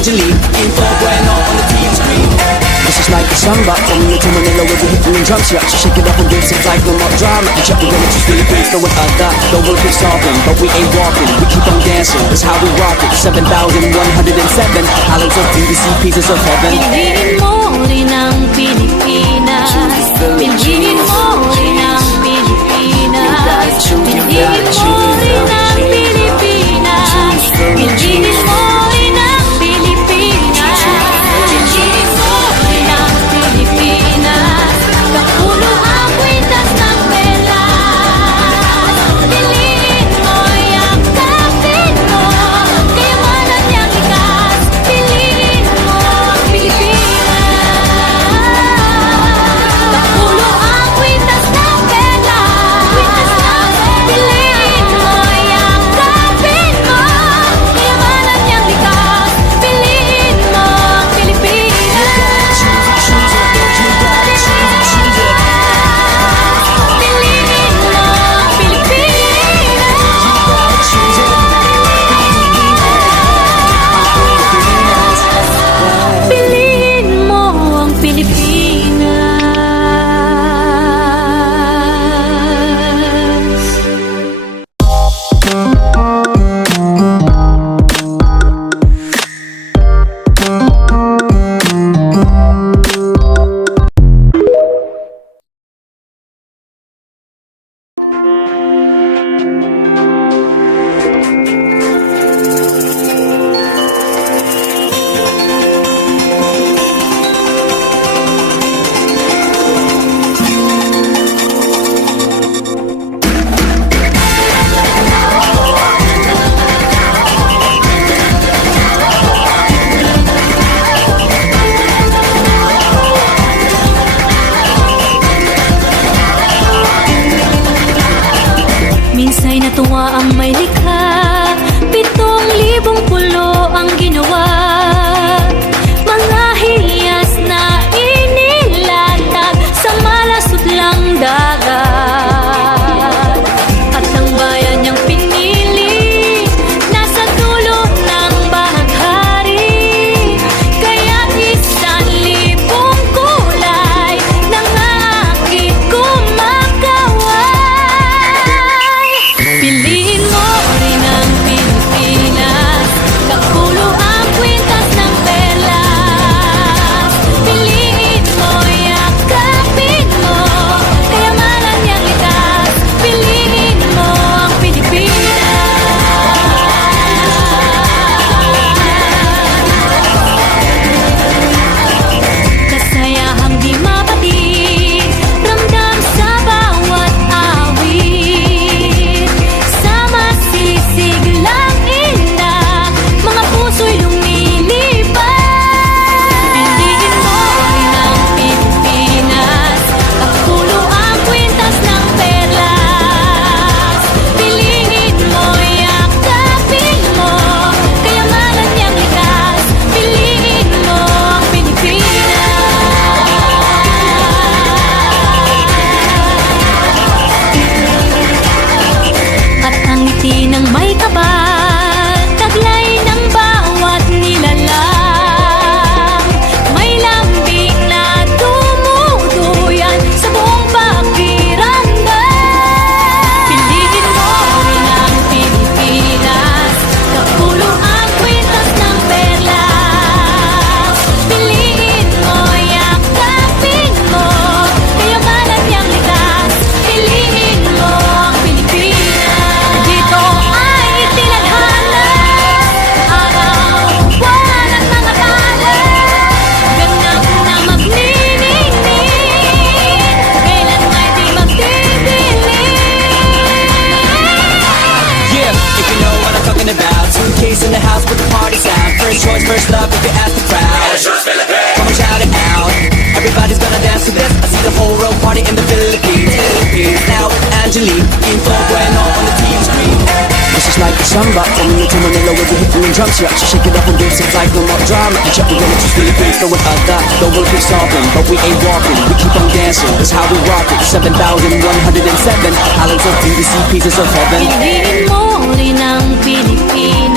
On the team screen This is like a samba From me to Manila with the hitting and drum shot So shake it up and give some like no more drama. And check the village is really based on what I thought Don't work it's talking, but we ain't walking. We keep on dancing, that's how we rock it. 7,107 Islands of beauty, pieces of heaven Piliin mo rin ang Pilipinas Piliin mo rin ang Pilipinas. Piliin mo rin ang Pilipinas. Piliin love if you ask the crowd. Come on, shout it out. Everybody's gonna dance to this. I see the whole road party in the Philippines. Philippines. Now with Angelique, info bueno on the TV screen. This is like a samba Coming into Manila with the hitting and drums Yeah, so shake it up and dance It's like no more drama And check, we're gonna choose Philippines Throw it at that The world keeps stopping But we ain't walking We keep on dancing That's how we rock it 7,107 Islands of BBC Pieces of heaven Piliin mo rin ang Pilipinas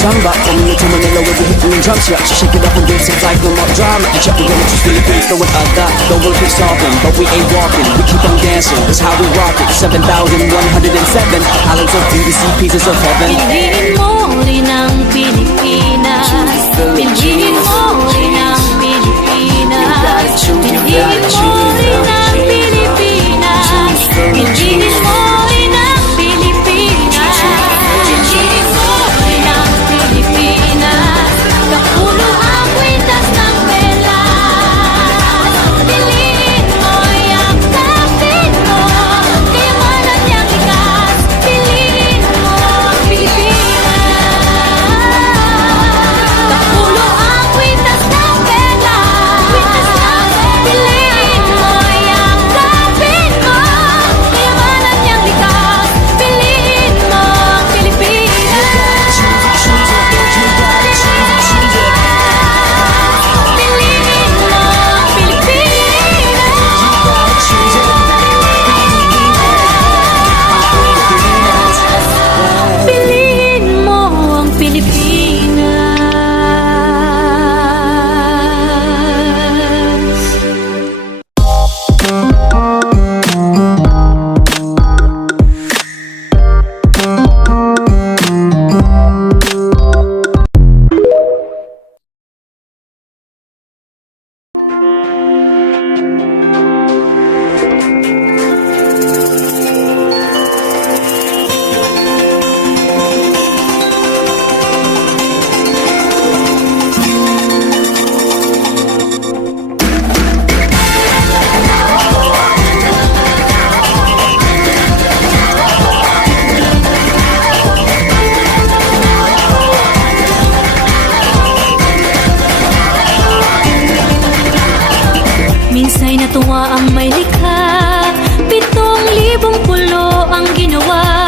sham back From the to Manila with the hitting and drum Shake it up and dance it's like no more drama You check the way that you feel things the way I got The world keeps talking, but we ain't walking We keep on dancing, that's how we rock it 7,107 islands of see pieces of heaven Piliin mo rin ang Pilipinas Piliin mo rin ang Pilipinas Piliin mo rin ang Pilipinas Tuwa ang may likha. Pitong libong pulo ang ginawa.